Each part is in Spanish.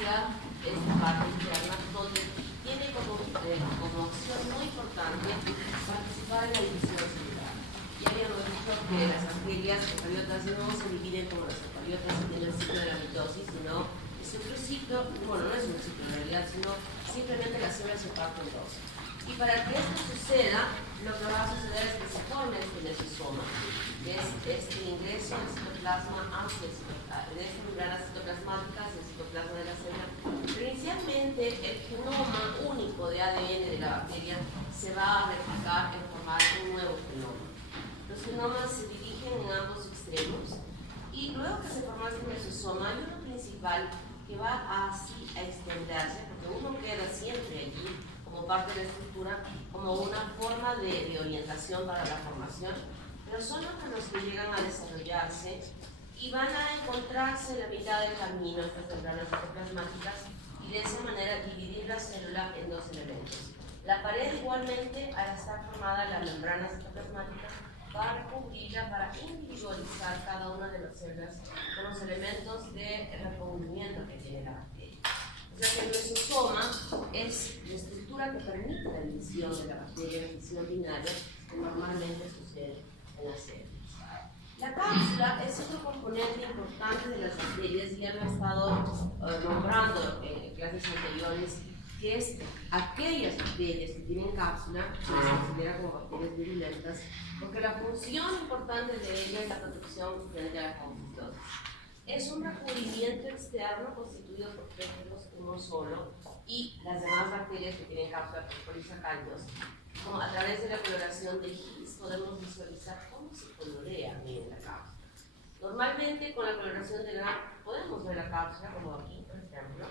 hacia esta parte interna, donde tiene como opción muy importante participar en la división celular. Ya habíamos dicho que las bacterias eucariotas no se dividen como las eucariotas en el ciclo de la mitosis, sino es otro ciclo, bueno, no es un ciclo en realidad, sino simplemente las células se parten en dos. Y para que esto suceda, lo que va a suceder es que se forme este mesosoma, que es este ingreso del citoplasma hacia el citoplasma, de estas membranas citoplasmáticas del citoplasma de la célula. Pero inicialmente el genoma único de ADN de la bacteria se va a replicar en formar un nuevo genoma. Los genomas se dirigen en ambos extremos y luego que se forma este mesosoma hay uno principal que va así a extenderse, porque uno queda siempre allí como parte de la estructura, como una forma de orientación para la formación, pero son los que llegan a desarrollarse y van a encontrarse en la mitad del camino estas membranas citoplasmáticas y de esa manera dividir la célula en dos elementos. La pared igualmente, al estar formada la membrana citoplasmática, va a recubrirla para individualizar cada una de las células con los elementos de recubrimiento que tiene la bacteria. O sea que el mesosoma es la estructura que permite la división de la bacteria, la división binaria que normalmente sucede en las células. La cápsula es otro componente importante de las bacterias, ya lo he estado nombrando en clases anteriores, que es aquellas bacterias que tienen cápsula, se les considera como bacterias virulentas, porque la función importante de ella es la protección frente a la fagocitosis. Es un recubrimiento externo constituido por péptidos uno solo y las demás bacterias que tienen cápsula por polisacáridos. Como a través de la coloración de Higgs podemos visualizar cómo se colorea bien la cápsula. Normalmente con la coloración de Gram podemos ver la cápsula como aquí, por ejemplo,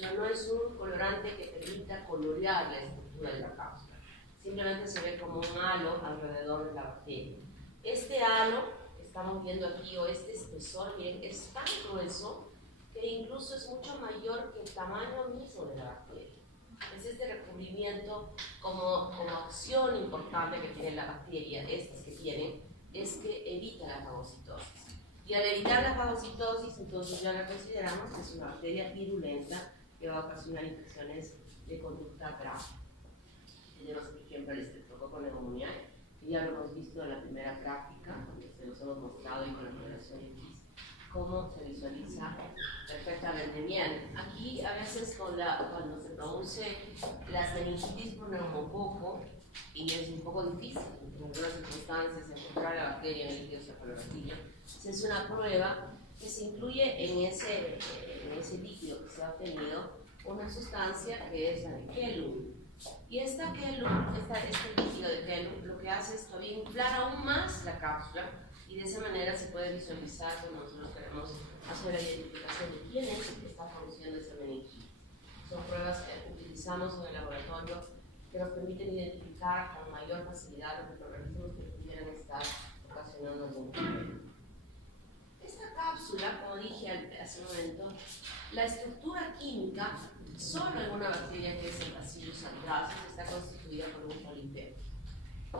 pero no es un colorante que permita colorear la estructura de la cápsula. Simplemente se ve como un halo alrededor de la bacteria. Este halo que estamos viendo aquí, o este espesor, miren, es tan grueso que incluso es mucho mayor que el tamaño mismo de la bacteria. Es este recubrimiento como acción importante que tiene la bacteria, estas que tienen, es que evita la fagocitosis. Y al evitar la fagocitosis, entonces ya la consideramos que es una bacteria virulenta que va a ocasionar infecciones de conducta grave. Tenemos, por ejemplo, el estreptococo neumoniae, que ya lo hemos visto en la primera práctica, donde se los hemos mostrado y con la coloración X, cómo se visualiza perfectamente bien. Aquí, a veces, cuando se produce la meningitis por neumococo, y es un poco difícil, en algunas circunstancias, encontrar la bacteria en el líquido cefalorraquídeo, se hace una prueba que se incluye en ese líquido que se ha obtenido una sustancia que es la de Kellum. Y este líquido de Kellum lo que hace es todavía inflar aún más la cápsula y de esa manera se puede visualizar cuando nosotros queremos hacer la identificación de quién es el que está produciendo esa meningitis. Son pruebas que utilizamos en el laboratorio que nos permiten identificar con mayor facilidad los microorganismos que pudieran estar ocasionando algún problema. Esta cápsula, como dije hace un momento, la estructura química, solo en una bacteria que es el Bacillus anthracis, está constituida por un polipeptido.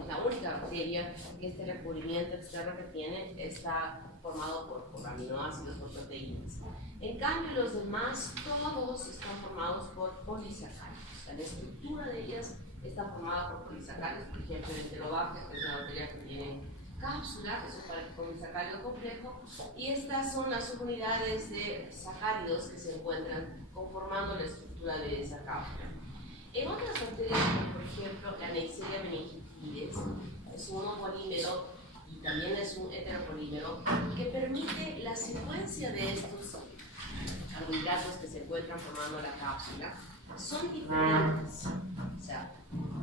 Es la única bacteria que este recubrimiento externo que tiene está formado por aminoácidos, por proteínas. En cambio, los demás, todos están formados por polisacáridos. La estructura de ellas está formada por polisacáridos, por ejemplo, el enterobacter, que es una bacteria que tiene cápsula, que es un polisacárido complejo, y estas son las subunidades de sacáridos que se encuentran conformando la estructura de esa cápsula. En otras bacterias, como por ejemplo la Neisseria meningitidis, es un monopolímero y también es un heteropolímero que permite la secuencia de estos carbohidratos que se encuentran formando la cápsula. Son diferentes, o sea,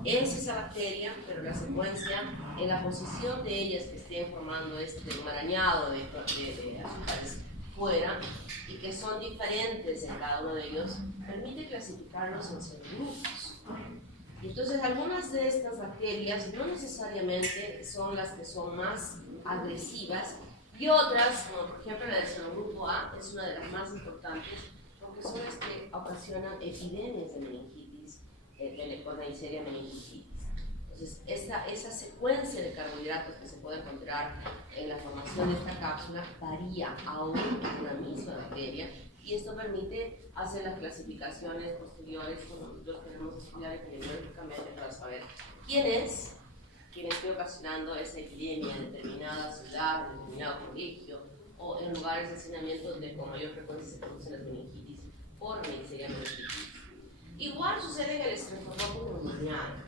es esa bacteria, pero la secuencia, en la posición de ellas que estén formando este enmarañado de azúcares fuera y que son diferentes en cada uno de ellos, permite clasificarlos en subgrupos. Entonces, algunas de estas bacterias no necesariamente son las que son más agresivas y otras, como por ejemplo la del serogrupo A, es una de las más importantes porque son las que ocasionan epidemias de meningitis con Neisseria meningitidis. Entonces, esa secuencia de carbohidratos que se puede encontrar en la formación de esta cápsula varía aún en una misma bacteria y esto permite hacer las clasificaciones posteriores cuando nosotros queremos estudiar epidemiológicamente para saber quién esté ocasionando esa epidemia en determinada ciudad, en determinado colegio o en lugares de hacinamiento donde con mayor frecuencia se producen las meningitis por Neisseria meningitis. Igual sucede en el Streptococcus pneumoniae.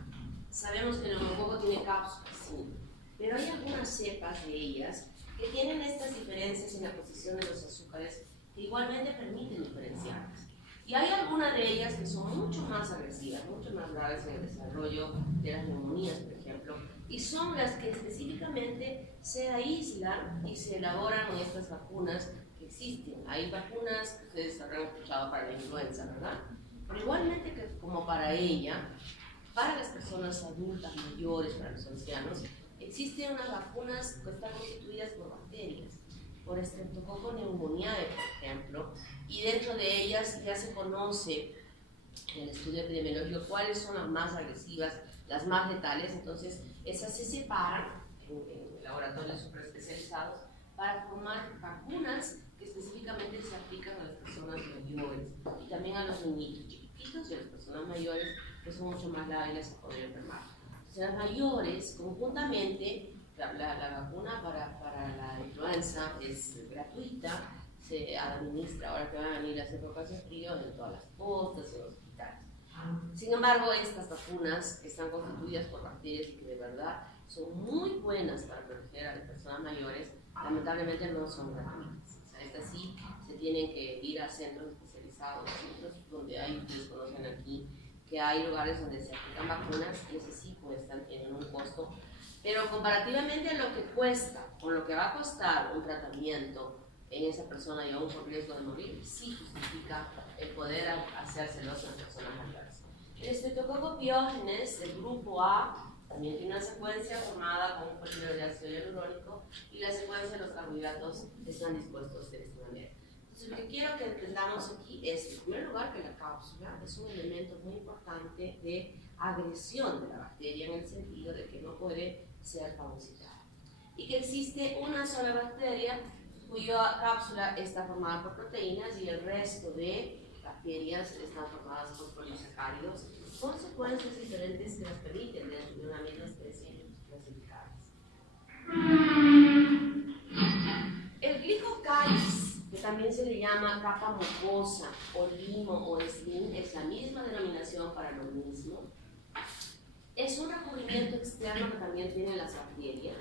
Sabemos que el neumococo tiene cápsulas, sí, pero hay algunas cepas de ellas que tienen estas diferencias en la posición de los azúcares que igualmente permiten diferenciarlas. Y hay algunas de ellas que son mucho más agresivas, mucho más graves en el desarrollo de las neumonías, por ejemplo, y son las que específicamente se aíslan y se elaboran en estas vacunas que existen. Hay vacunas que ustedes habrán escuchado para la influenza, ¿verdad? Pero igualmente que como para ella, para las personas adultas, mayores, para los ancianos, existen unas vacunas que están constituidas por bacterias, por Streptococcus pneumoniae, por ejemplo, y dentro de ellas ya se conoce en el estudio epidemiológico cuáles son las más agresivas, las más letales. Entonces esas se separan en laboratorios super especializados para formar vacunas que específicamente se aplican a las personas mayores y también a los niñitos chiquititos y a las personas mayores que son mucho más lábiles a poder enfermar. Entonces las mayores conjuntamente, la vacuna para la influenza es gratuita, se administra ahora que van a venir las épocas de frío en todas las postas, en los hospitales. Sin embargo, estas vacunas que están constituidas por bacterias y que de verdad son muy buenas para proteger a las personas mayores, lamentablemente no son gratuitas. O sea, estas sí se tienen que ir a centros especializados, centros donde hay, ustedes conocen aquí, que hay lugares donde se aplican vacunas y esas sí cuestan, tienen un costo, pero comparativamente a lo que cuesta, con lo que va a costar un tratamiento en esa persona y aún con riesgo de morir, sí justifica el poder hacérselos a las personas mayores. El Streptococcus pyogenes del grupo A también tiene una secuencia formada con un polímero de ácido hialurónico y la secuencia de los carbohidratos están dispuestos de esta manera. Entonces, lo que quiero que entendamos aquí es, en primer lugar, que la cápsula es un elemento muy importante de agresión de la bacteria en el sentido de que no puede ser fagocitada y que existe una sola bacteria cuya cápsula está formada por proteínas y el resto de bacterias están formadas por polisacáridos con secuencias diferentes que nos permiten dentro de una misma especie clasificarlas. El glicocáliz, que también se le llama capa mucosa o limo o slim, es la misma denominación para lo mismo. Es un recubrimiento externo que también tienen las bacterias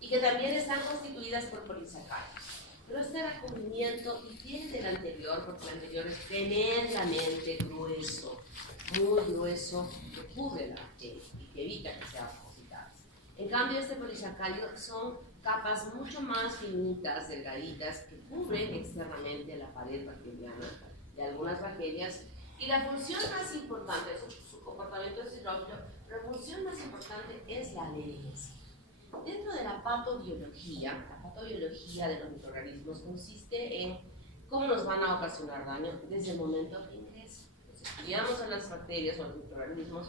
y que también están constituidas por polisacáridos. Pero este recubrimiento difiere del anterior porque el anterior es tremendamente grueso, muy grueso, que cubre la bacteria y que evita que sea fagocitada. En cambio, este polisacárido son capas mucho más finitas, delgaditas, que cubren externamente la pared bacteriana de algunas bacterias. Y la función más importante, su comportamiento es hidrófilo, pero la función más importante es la adherencia. Dentro de la patobiología de los microorganismos consiste en cómo nos van a ocasionar daño desde el momento que ingresa. Entonces, estudiamos a las bacterias o a los microorganismos,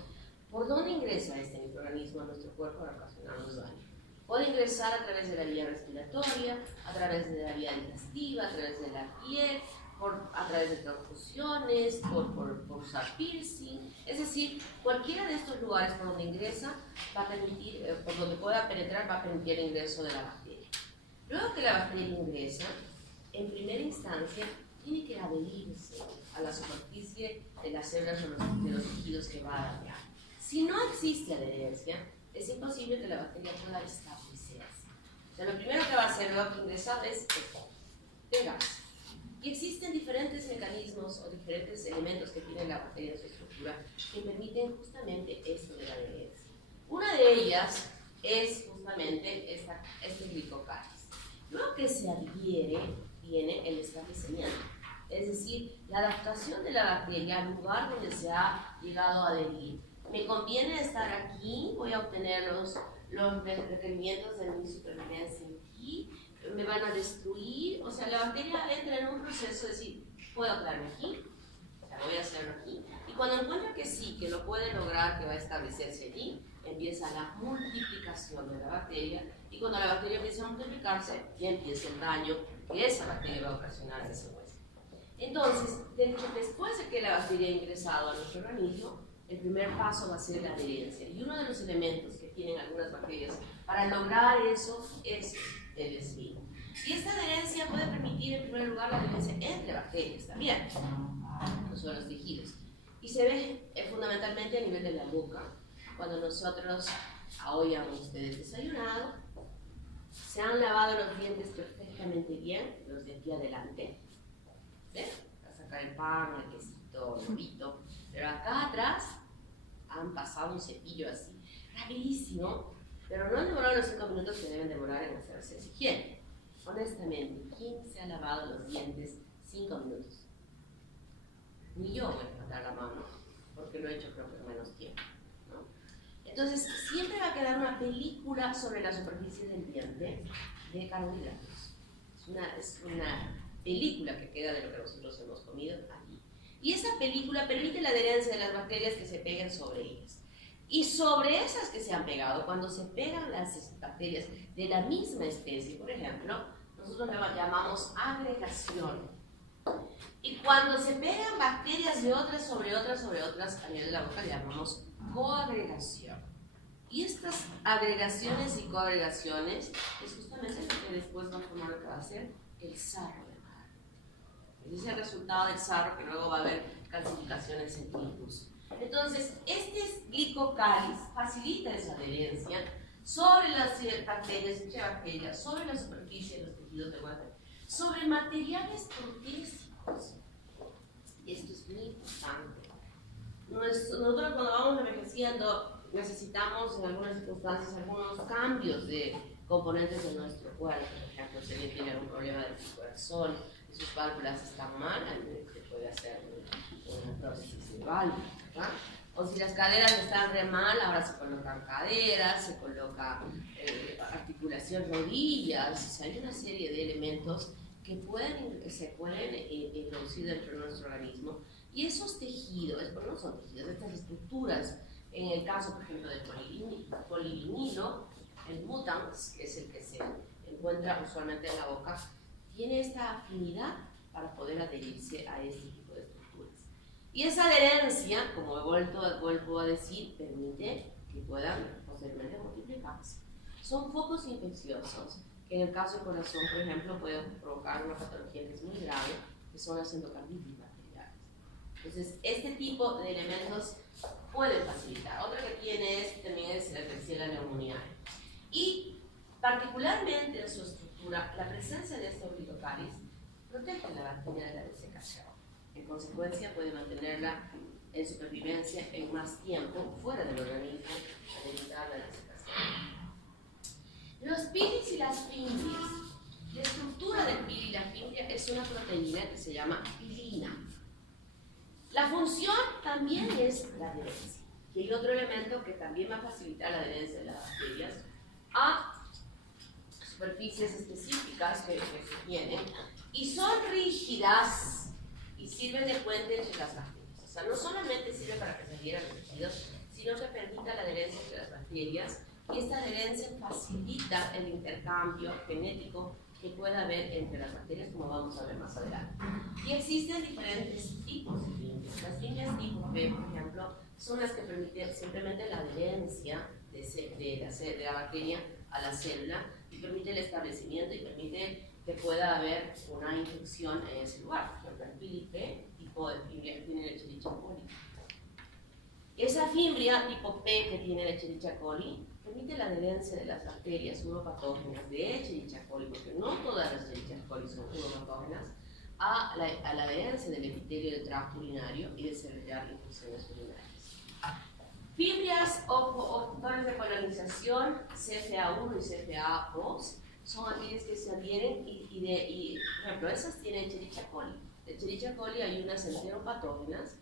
¿por dónde ingresa este microorganismo a nuestro cuerpo para ocasionarnos daño? Puede ingresar a través de la vía respiratoria, a través de la vía digestiva, a través de la piel, a través de transfusiones, por usar piercing, es decir, cualquiera de estos lugares por donde ingresa va a permitir, por donde pueda penetrar, va a permitir el ingreso de la bacteria. Luego que la bacteria ingresa, en primera instancia tiene que adherirse a la superficie de las células o de los tejidos que va a dañar. Si no existe adherencia, es imposible que la bacteria pueda establecerse. O sea, lo primero que va a hacer luego que ingresa es pegarse. Y existen diferentes mecanismos o diferentes elementos que tiene la bacteria en su estructura que permiten justamente esto de la adherencia. Una de ellas es justamente este glicocáliz. Luego que se adhiere, viene el establecimiento. Es decir, la adaptación de la bacteria al lugar donde se ha llegado a adherir. Me conviene estar aquí, voy a obtener los requerimientos de mi supervivencia aquí, me van a destruir, o sea, la bacteria entra en un proceso de decir, puedo quedarme aquí, o sea, voy a hacerlo aquí, y cuando encuentra que sí, que lo puede lograr, que va a establecerse allí, empieza la multiplicación de la bacteria, y cuando la bacteria empieza a multiplicarse, ya empieza el daño que esa bacteria va a ocasionar en ese huésped. Entonces, después de que la bacteria ha ingresado a nuestro organismo, el primer paso va a ser la adherencia. Y uno de los elementos que tienen algunas bacterias para lograr eso es el esmino. Y esta adherencia puede permitir, en primer lugar, la adherencia entre bacterias también, no solo los tejidos. Y se ve fundamentalmente a nivel de la boca. Cuando nosotros, hoy han ustedes desayunado, se han lavado los dientes perfectamente bien, los de aquí adelante. ¿Ven? Para sacar el pan, el quesito, el huevito. Pero acá atrás han pasado un cepillo así, rapidísimo, pero no han demorado los 5 minutos que deben demorar en hacerse esa higiene. Honestamente, ¿quién se ha lavado los dientes 5 minutos? Ni yo voy a levantar la mano, porque lo he hecho creo que en menos tiempo, ¿no? Entonces, siempre va a quedar una película sobre la superficie del diente de carbohidratos. Es una película que queda de lo que nosotros hemos comido allí. Y esa película permite la adherencia de las bacterias que se peguen sobre ellas. Y sobre esas que se han pegado, cuando se pegan las bacterias de la misma especie, por ejemplo, nosotros le llamamos agregación. Y cuando se pegan bacterias de otras sobre otras sobre otras a nivel de la boca, le llamamos coagregación. Y estas agregaciones y coagregaciones es justamente lo que después va a formar lo que va a ser el sarro de mar. Ese es el resultado del sarro, que luego va a haber calcificaciones en glifos. Entonces, este glicocáliz facilita esa adherencia sobre las bacterias, sobre la superficie de los tejidos de hueso, sobre materiales protésicos. Esto es muy importante. Nosotros cuando vamos envejeciendo necesitamos en algunas circunstancias algunos cambios de componentes de nuestro cuerpo. Por ejemplo, si alguien tiene algún problema de su corazón y sus válvulas están mal, se puede hacer una prótesis de válvulas, ¿verdad? O si las caderas están re mal, ahora se colocan caderas, se coloca articulación, rodillas. O sea, hay una serie de elementos que se pueden introducir dentro de nuestro organismo. Y esos tejidos, bueno, no son tejidos, estas estructuras, en el caso, por ejemplo, del polivinilo, el mutans, que es el que se encuentra usualmente en la boca, tiene esta afinidad para poder adherirse a este tipo de estructuras. Y esa adherencia, como vuelvo a decir, permite que puedan posteriormente multiplicarse. Son focos infecciosos que en el caso del corazón, por ejemplo, pueden provocar una patología que es muy grave, que son las endocarditis bacterianas. Entonces, este tipo de elementos pueden facilitar. Otra que tiene también es la Klebsiella pneumoniae. Y particularmente en su estructura, la presencia de este glicocáliz protege la bacteria de la desecación. En consecuencia, puede mantenerla en supervivencia en más tiempo fuera del organismo para evitar la desecación. Los pilis y las fimbrias. La estructura del pili y la fimbria es una proteína que se llama pilina. La función también es la adherencia. Y hay otro elemento que también va a facilitar la adherencia de las bacterias a superficies específicas que se tienen y son rígidas y sirven de puente entre las bacterias. O sea, no solamente sirve para que se adhieran los tejidos, sino que permita la adherencia entre las bacterias, y esta adherencia facilita el intercambio genético que pueda haber entre las bacterias, como vamos a ver más adelante. Y existen diferentes tipos de fimbrias. Las fimbrias tipo B, por ejemplo, son las que permiten simplemente la adherencia de la bacteria a la célula y permite el establecimiento y permite que pueda haber una infección en ese lugar. Por ejemplo, el pili B, tipo de fimbria que tiene el Escherichia coli. Esa fimbria tipo P que tiene el Escherichia coli permite la adherencia de las bacterias uropatógenas de Escherichia coli, porque no todas las Escherichia coli son uropatógenas, a la adherencia del epitelio del tracto urinario y desarrollar infecciones urinarias. Fimbrias o factores de colonización CFA1 y CFA2 son aquellas que se adhieren y por ejemplo, esas tienen Escherichia coli. De Escherichia coli hay unas enteropatógenas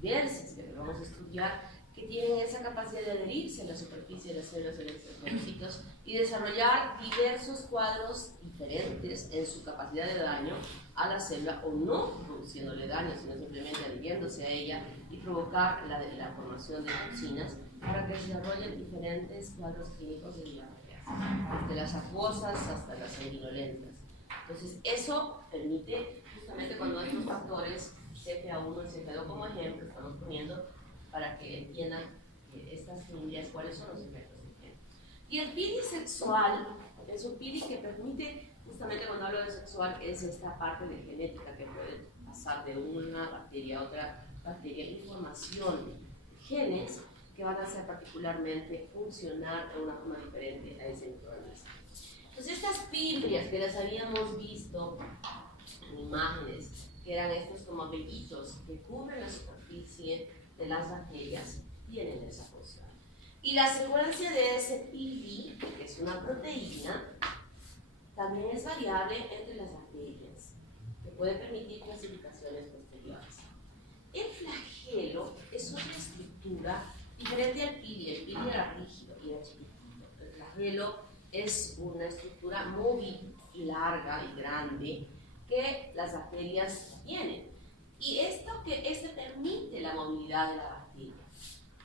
diversas que vamos a estudiar, que tienen esa capacidad de adherirse a la superficie de las células de los eritrocitos y desarrollar diversos cuadros diferentes en su capacidad de daño a la célula, o no produciéndole daño, sino simplemente adhiriéndose a ella y provocar la formación de toxinas para que se desarrollen diferentes cuadros clínicos de diarrea, desde las acuosas hasta las sanguinolentas. Entonces, eso permite justamente cuando estos factores, CFA1 y CFA2 como ejemplo, estamos poniendo para que entiendan estas filias, cuáles son los efectos del gen. Y el pili sexual es un pili que permite, justamente cuando hablo de sexual, es esta parte de genética que puede pasar de una bacteria a otra bacteria, información, genes que van a hacer particularmente funcionar de una forma diferente a ese microorganismo. Entonces estas fibras que las habíamos visto en imágenes, que eran estos como vellitos que cubren la superficie de las bacterias, tienen esa función. Y la secuencia de ese PB, que es una proteína, también es variable entre las bacterias, que puede permitir clasificaciones posteriores. El flagelo es una estructura diferente al pili. El pili era rígido y era chiquitito. El flagelo es una estructura móvil y larga y grande que las bacterias tienen. Y esto permite la movilidad de la bacteria.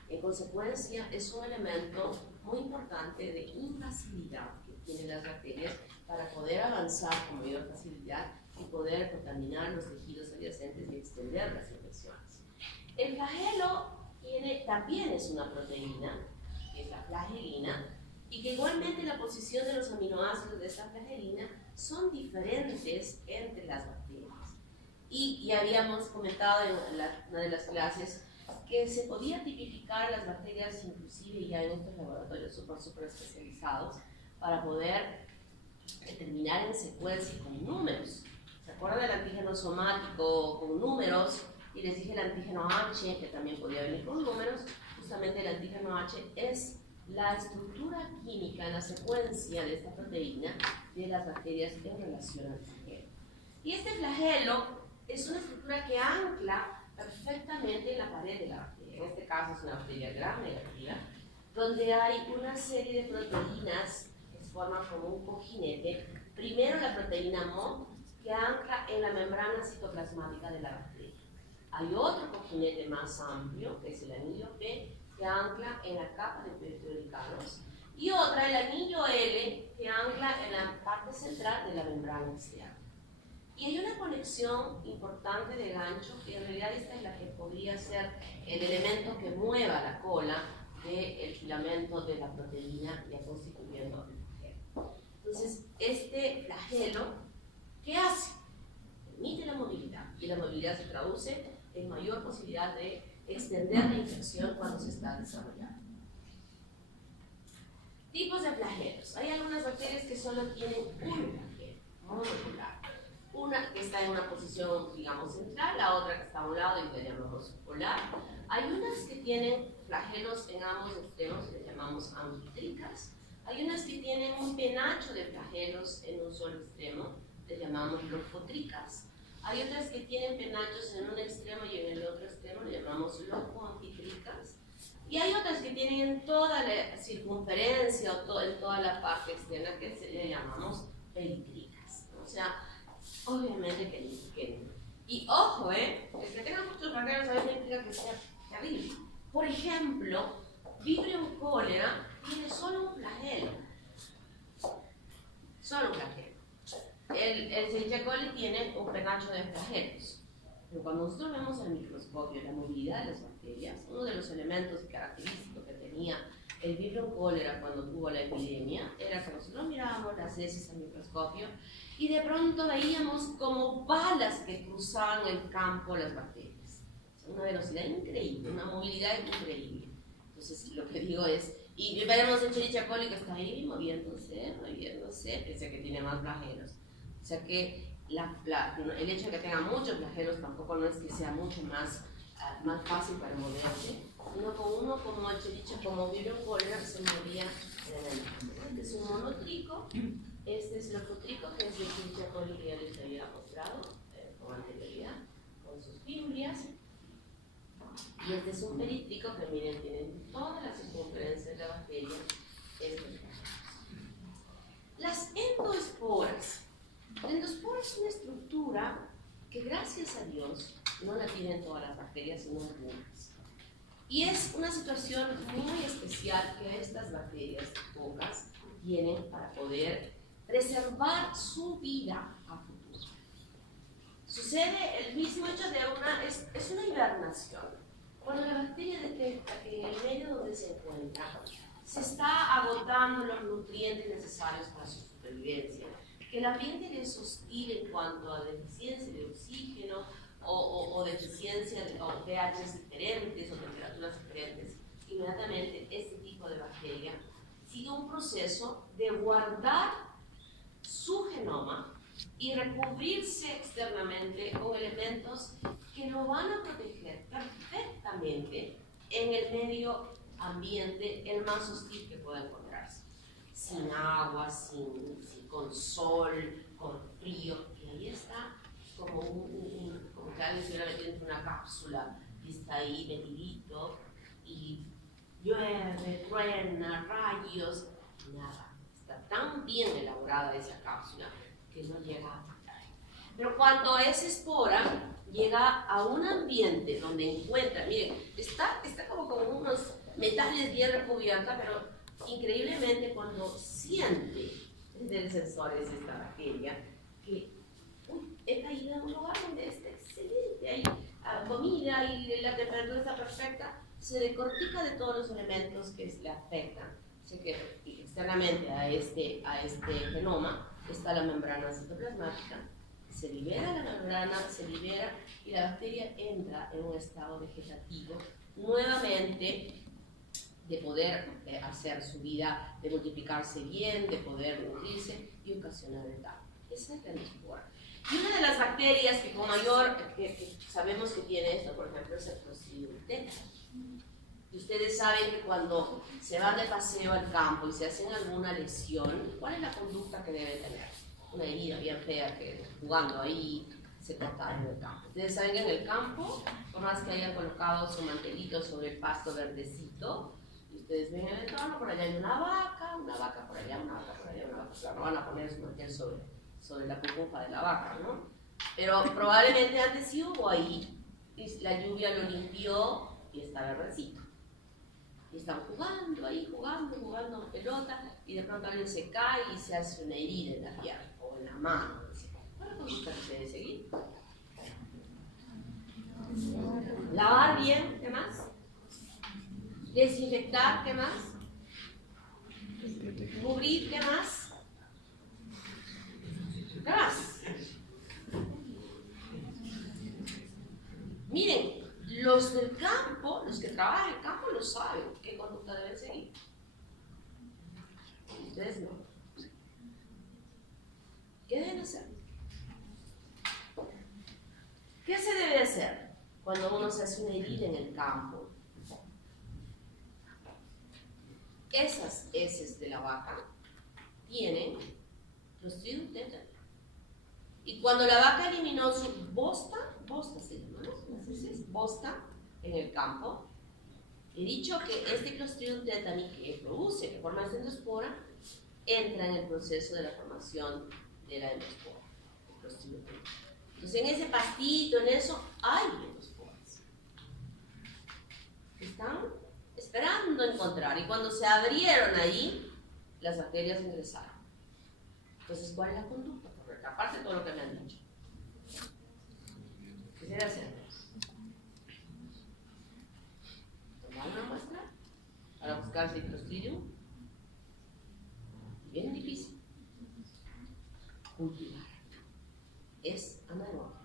En consecuencia, es un elemento muy importante de invasividad que tienen las bacterias para poder avanzar con mayor facilidad y poder contaminar los tejidos adyacentes y extender las infecciones. El flagelo también es una proteína, que es la flagelina, y que igualmente la posición de los aminoácidos de esta flagelina son diferentes entre las bacterias. Y ya habíamos comentado en una de las clases que se podía tipificar las bacterias inclusive ya en estos laboratorios súper especializados para poder determinar en secuencia con números. ¿Se acuerdan del antígeno somático con números? Y les dije el antígeno H, que también podía venir con números. Justamente el antígeno H es la estructura química en la secuencia de esta proteína de las bacterias en relación al flagelo. Y este flagelo es una estructura que ancla perfectamente en la pared de la bacteria. En este caso es una bacteria gram negativa, donde hay una serie de proteínas que se forman como un cojinete. Primero la proteína MOP, que ancla en la membrana citoplasmática de la bacteria. Hay otro cojinete más amplio, que es el anillo P, que ancla en la capa de peptidoglucanos, y otra, el anillo L, que ancla en la parte central de la membrana externa. Y hay una conexión importante de gancho, que en realidad esta es la que podría ser el elemento que mueva la cola del filamento de la proteína ya constituyendo el flagelo. Entonces, este flagelo, ¿qué hace? Permite la movilidad, y la movilidad se traduce en mayor posibilidad de extender la infección cuando se está desarrollando. Tipos de flagelos. Hay algunas bacterias que solo tienen un flagelo monocular. Una que está en una posición, digamos, central, la otra que está a un lado y le llamamos polar. Hay unas que tienen flagelos en ambos extremos, que le llamamos angitricas. Hay unas que tienen un penacho de flagelos en un solo extremo, le llamamos lofotricas. Hay otras que tienen penachos en un extremo y en el otro extremo, le llamamos lofoangitricas. Y hay otras que tienen en toda la circunferencia o en toda la parte externa, que le llamamos peritricas. O sea, obviamente que no. Y ojo, el que tenga muchos flagelos a veces implica que sea terrible. Por ejemplo, Vibrio cholera tiene solo un flagelo. Solo un flagelo. El Escherichia coli tiene un penacho de flagelos. Pero cuando nosotros vemos al microscopio la movilidad de las bacterias, uno de los elementos característicos que tenía el Vibrio cholera cuando tuvo la epidemia era que nosotros mirábamos las heces al microscopio y de pronto veíamos como balas que cruzaban el campo las bacterias. Una velocidad increíble, una movilidad increíble. Entonces, lo que digo es, y veremos el Escherichia coli que está ahí moviéndose, pese a que tiene más flagelos. O sea que el hecho de que tenga muchos flagelos tampoco no es que sea mucho más fácil para moverse, sino con uno como el Escherichia, como Vibrio cholera, que se movía en el. Este es un monotrico, este es el lofotrico, que es el Escherichia coli que ya les había mostrado con anterioridad, con sus fimbrias. Y este es un peritrico que, miren, tienen toda la circunferencia de la bacteria. Las endoesporas. La endospora es una estructura que, gracias a Dios, no la tienen todas las bacterias, sino algunas. Y es una situación muy especial que estas bacterias, pocas, tienen para poder preservar su vida a futuro. Sucede el mismo hecho de es una hibernación. Cuando la bacteria detecta que en el medio donde se encuentra se está agotando los nutrientes necesarios para su supervivencia, que el ambiente les es hostil en cuanto a deficiencia de oxígeno o deficiencia de pHs diferentes o temperaturas diferentes, inmediatamente este tipo de bacteria sigue un proceso de guardar su genoma y recubrirse externamente con elementos que lo van a proteger perfectamente en el medio ambiente el más hostil que pueda encontrarse. Sin agua, con sol, con frío, y ahí está como como que alguien se hubiera metido en una cápsula y está ahí metidito y llueve, truena, rayos, nada. Está tan bien elaborada esa cápsula que no llega a afectar. Pero cuando esa espora llega a un ambiente donde encuentra, miren, está como con unos metales bien recubiertos, pero increíblemente cuando siente desde el sensor de esta bacteria que he caído en un lugar donde está excelente, hay comida y la temperatura está perfecta, se decortica de todos los elementos que le afectan. Así que externamente a este genoma está la membrana citoplasmática, se libera la membrana, se libera y la bacteria entra en un estado vegetativo nuevamente de poder hacer su vida, de multiplicarse bien, de poder nutrirse y ocasionar el daño. Esa es la espora. Y una de las bacterias que con mayor, que sabemos que tiene esto, por ejemplo, es el Clostridium tetani. Y ustedes saben que cuando se van de paseo al campo y se hacen alguna lesión, ¿cuál es la conducta que deben tener? Una herida bien fea que jugando ahí se cortaron en el campo. Ustedes saben que en el campo, por más que hayan colocado su mantelito sobre el pasto verdecito, y ustedes ven en el entorno, por allá hay una vaca por allá, una vaca por allá, una vaca por allá. No van a poner su mantel sobre la pupufa de la vaca, ¿no? Pero probablemente antes sí hubo ahí, y la lluvia lo limpió y está verdecito. Y están jugando ahí, jugando pelota, y de pronto alguien se cae y se hace una herida en la pierna o en la mano. ¿Cuál es la conducta que debe seguir? Lavar bien, ¿qué más? Desinfectar, ¿qué más? Cubrir, ¿qué más? ¿Qué más? Miren, los del campo, los que trabajan en el campo lo saben qué conducta deben seguir. Ustedes no. ¿Qué deben hacer? ¿Qué se debe hacer cuando uno se hace una herida en el campo? Esas heces de la vaca tienen Clostridium tetani. Y cuando la vaca eliminó su bosta se llama, ¿no? Las heces, bosta en el campo, he dicho que este Clostridium tetani que produce, que forma esta endospora, entra en el proceso de la formación de la endospora. Entonces en ese pastito, en eso, hay endosporas. Están esperando encontrar, y cuando se abrieron ahí, las bacterias ingresaron. Entonces, ¿cuál es la conducta correcta? Aparte de todo lo que me han dicho. ¿Qué se debe hacer? Tomar una muestra para buscar el Clostridium. Bien difícil. Cultivar. Es anaeróbico.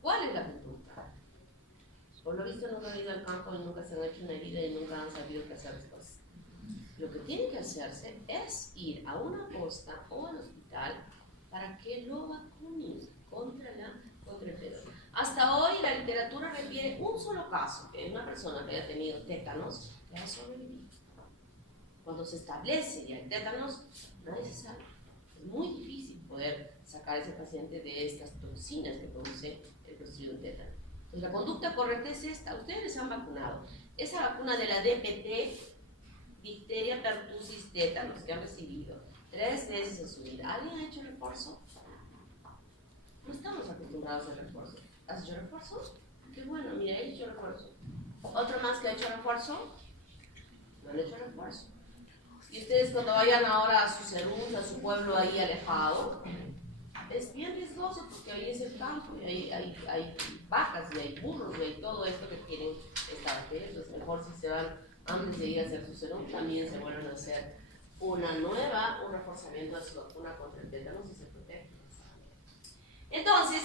¿Cuál es la conducta? Por lo visto nunca han ido al campo y nunca se han hecho una herida y nunca han sabido qué hacer después. Lo que tiene que hacerse es ir a una posta o al hospital para que lo vacunen contra el pelo. Hasta hoy la literatura refiere un solo caso, que una persona que haya tenido tétanos le ha sobrevivido. Cuando se establece ya el tétanos, nadie se sabe. Es muy difícil poder sacar a ese paciente de estas toxinas que produce el Clostridium tetani. Entonces la conducta correcta es esta. Ustedes les han vacunado. Esa vacuna de la DPT, difteria, pertussis, tétanos, que han recibido 3 veces en su vida. ¿Alguien ha hecho refuerzo? No estamos acostumbrados al refuerzo. ¿Has hecho refuerzo? Qué bueno, mira, he hecho refuerzo. ¿Otro más que ha hecho refuerzo? No han hecho refuerzo. Y ustedes cuando vayan ahora a su Cerús, a su pueblo ahí alejado, es bien riesgoso porque ahí es el campo y hay vacas y hay burros y hay todo esto que quieren esta bacteria. Entonces mejor si se van antes de ir a hacer su serum, también se vuelven a hacer un reforzamiento de su vacuna contra el tétanos y se protege. Entonces,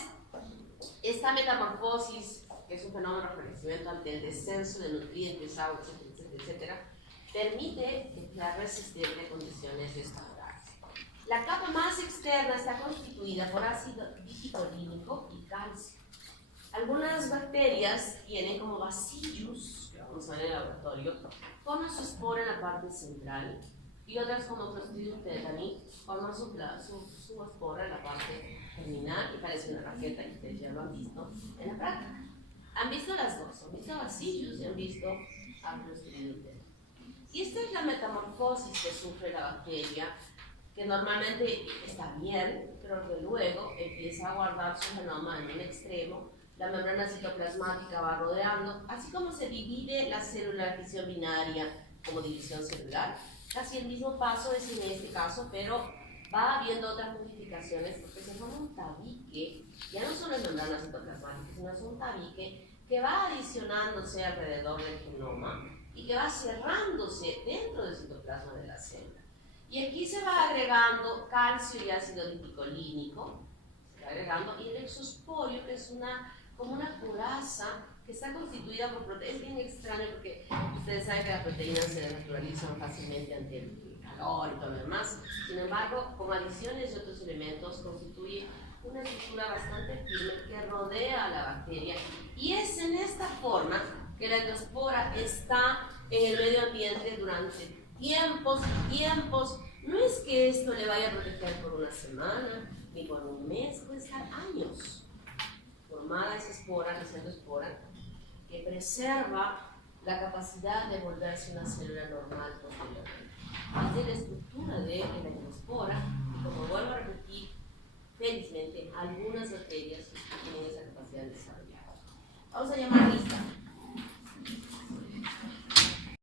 esta metamorfosis, que es un fenómeno de reconocimiento del descenso de nutrientes, agua, etcétera, etcétera, permite crear resistencia a condiciones desfavorables. La capa más externa está constituida por ácido biticolínico y calcio. Algunas bacterias tienen como bacillus, que vamos a ver en el laboratorio, forman su espora en la parte central, y otras como Clostridium tetani forman su espora en la parte terminal y parece una raqueta, y ustedes ya lo han visto en la práctica. Han visto las dos, han visto bacillus y han visto a Clostridium tetani. Y esta es la metamorfosis que sufre la bacteria, que normalmente está bien, pero que luego empieza a guardar su genoma en un extremo, la membrana citoplasmática va rodeando, así como se divide la célula de fisión binaria como división celular. Casi el mismo paso es en este caso, pero va habiendo otras modificaciones porque se forma un tabique, ya no son las membranas citoplasmáticas, sino es un tabique que va adicionándose alrededor del genoma y que va cerrándose dentro del citoplasma de la célula. Y aquí se va agregando calcio y ácido biticolínico, se va agregando, y el exosporio, que es como una coraza que está constituida por proteínas. Es bien extraño porque ustedes saben que las proteínas se naturalizan fácilmente ante el calor y todo lo demás. Sin embargo, con adiciones de otros elementos, constituye una estructura bastante firme que rodea a la bacteria. Y es en esta forma que la endospora está en el medio ambiente durante tiempos y tiempos. No es que esto le vaya a proteger por una semana, ni por un mes, puede estar años. Formada esa espora, la endospora, que preserva la capacidad de volverse una célula normal posteriormente. Es de la estructura de la endospora, y como vuelvo a repetir, felizmente algunas bacterias tienen esa capacidad de desarrollar. Vamos a llamar lista.